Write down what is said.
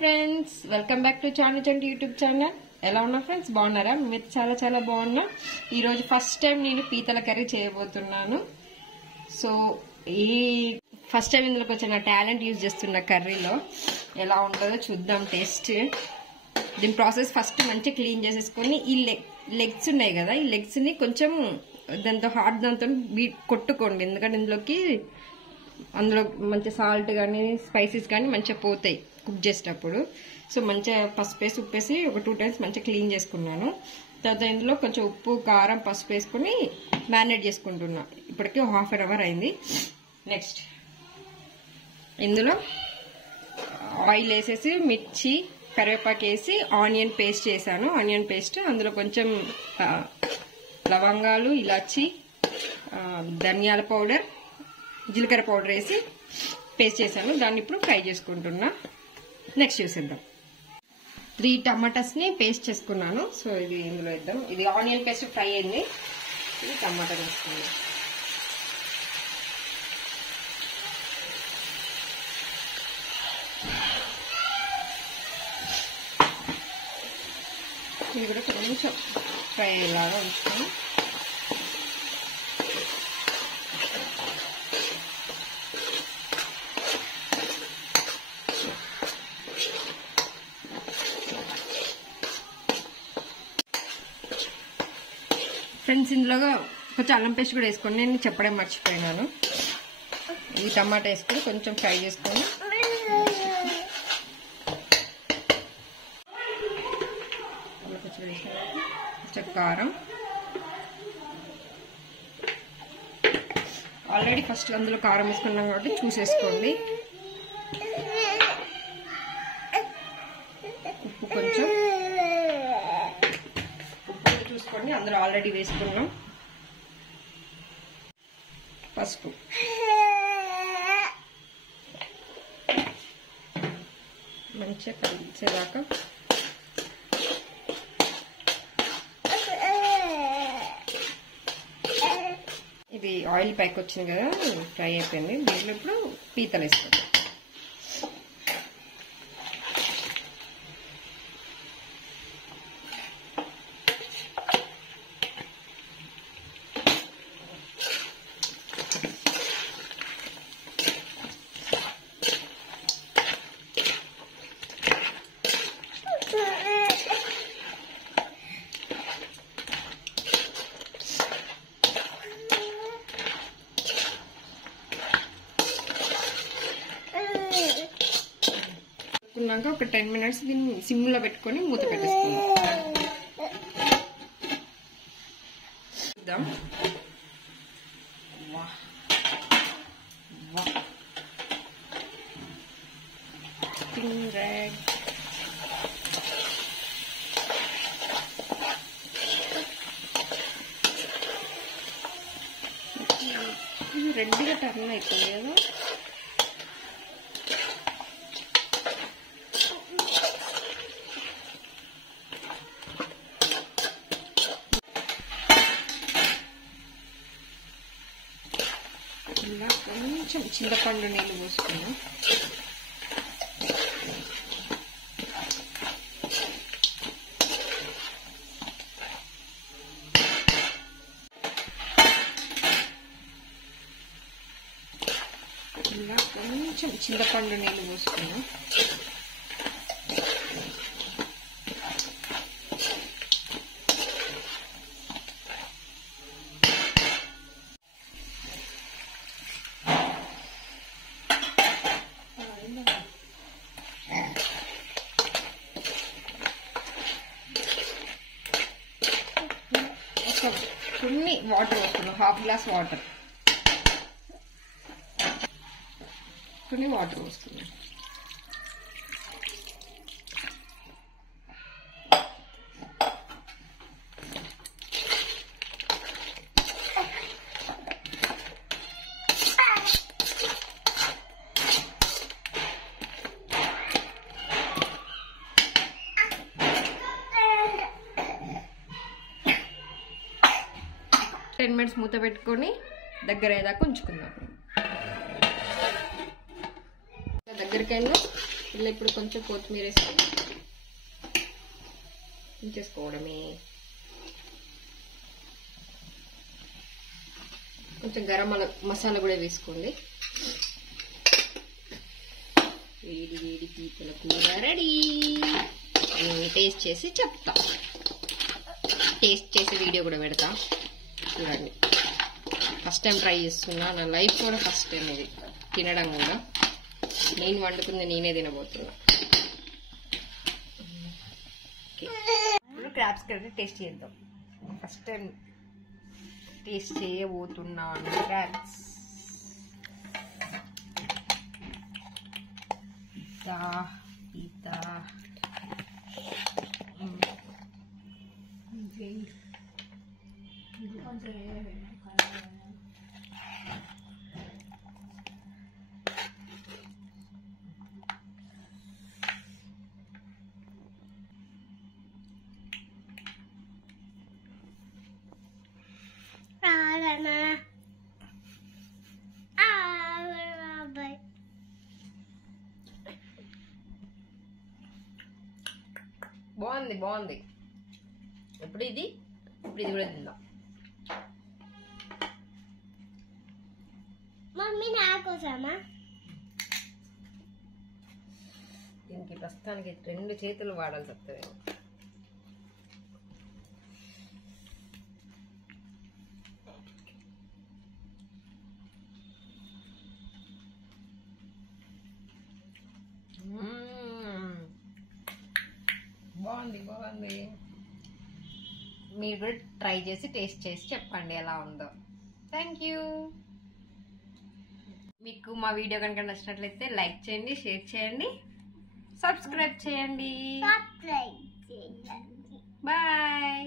Friends welcome back to Chanichanti YouTube channel. ఎలా ఉన్నా friends, బాగున్నారా? మీరు చాలా చాలా బాగున్నా. ఈరోజు ఫస్ట్ టైం నేను పీతల కర్రీ చేయబోతున్నాను. సో ఈ ఫస్ట్ టైం ఇందులోకి వచ్చిన టాలెంట్ యూజ్ చేస్తున్న కర్రీలో ఎలా ఉంటుందో చూద్దాం టేస్ట్. దీని ప్రాసెస్ ఫస్ట్ మంచిగా క్లీన్ చేసేసుకొని ఈ లెగ్స్ ఉన్నాయి కదా, ఈ లెగ్స్ ని కొంచెం దాంతో హాట్ దాంతో కొట్టుకోండి. ఎందుకంటే అందులో మంచి సాల్ట్ కానీ స్పైసెస్ కానీ మంచిగా పోతాయి కుక్ చేసేటప్పుడు. సో మంచిగా పసుపు వేసి ఉప్పేసి ఒక 2 times మంచిగా క్లీన్ చేసుకున్నాను. తర్వాత ఇందులో కొంచెం ఉప్పు కారం పసుపు వేసుకుని మ్యారినేట్ చేసుకుంటున్నా. ఇప్పటికీ 1/2 hour అయింది. నెక్స్ట్ ఇందులో ఆయిల్ వేసేసి మిర్చి కరివేపాకు వేసి ఆనియన్ పేస్ట్ చేశాను. ఆనియన్ పేస్ట్ అందులో కొంచెం లవంగాలు ఇలాచి ధనియాల పౌడర్ జీలకర్ర పౌడర్ వేసి పేస్ట్ చేశాను. దాన్ని ఇప్పుడు ఫ్రై చేసుకుంటున్నా. నెక్స్ట్ చూసేద్దాం. 3 టమాటాస్ ని పేస్ట్ చేసుకున్నాను. సో ఇది ఇందులో వేద్దాం. ఇది ఆనియన్ పేస్ట్ ఫ్రై అయింది. ఇది టమాటా వేసుకున్నాను. ఇది కూడా కొంచెం ఫ్రై అయ్యేలాగా ఉంచుతాను. ఫ్రెండ్స్ ఇందులో కొంచెం అల్లం పేస్ట్ కూడా వేసుకోండి. నేను చెప్పడం మర్చిపోయినాను. ఈ టమాటా వేసుకొని కొంచెం ఫ్రై చేసుకొని కొంచెం కారం, ఆల్రెడీ ఫస్ట్ అందులో కారం వేసుకున్నాం కాబట్టి చూసేసుకోండి. ఉప్పు కొంచెం చూసుకోండి, అందులో ఆల్రెడీ వేసుకున్నాం. పసుపు మంచిగా కలిసేదాకా ఇది ఆయిల్ పైకి వచ్చింది కదా, ఫ్రై అయిపోయింది. దీంట్లో ఇప్పుడు పీతలు వేసుకుంటాం. ఒక 10 minutes దీన్ని సిమ్ లో పెట్టుకొని మూత పెట్టేసుకుందాం. ఇది రెడ్గా టర్న్ అవుతుంది కదా. ఇలా కొంచెం చింతపండు నీళ్ళు పోసుకున్నాం. ఇలా కొంచెం చింతపండు నీళ్ళు పోసుకున్నాం. కొన్ని వాటర్ వస్తున్నాం, 1/2 glass వాటర్, కొన్ని వాటర్ వస్తున్నాం. టెన్ మినిట్స్ మూత పెట్టుకొని దగ్గర అయ్యేదాకా ఉంచుకుందాం. దగ్గరికైనా ఇలా ఇప్పుడు కొంచెం కొత్తిమీర వేసుకొని ఉంచేసుకోవడమే. కొంచెం గరం మసాలా కూడా వేసుకోండి. వేడి వేడి పీతల కూర రెడీ. నేను టేస్ట్ చేసి చెప్తా, టేస్ట్ చేసి వీడియో కూడా పెడతా చూడండి. ఫస్ట్ టైం ట్రై చేస్తున్నా, నా లైఫ్ కూడా ఫస్ట్ టైం ఇది తినడం కూడా. నేను వండుకుంది నేనే తినబోతున్నా. ఇప్పుడు క్రాబ్స్ కర్రీ టేస్ట్ చేద్దాం. ఫస్ట్ టైం టేస్ట్ చేయబోతున్నాను క్రాబ్స్. పీత బాగుంది బాగుంది. ఇప్పుడు ఇది కూడా తిందాం. మమ్మీ నాకోసమా? దీనికి ప్రస్తుతానికి 2 చేతులు వాడాల్సి వస్తుంది. బాగుంది బాగుంది. మీరు కూడా ట్రై చేసి టేస్ట్ చేసి చెప్పండి ఎలా ఉందో. Thank you. మీకు మా వీడియో కనుక నచ్చినట్లయితే లైక్ చేయండి, షేర్ చేయండి, సబ్స్క్రైబ్ చేయండి. బాయ్.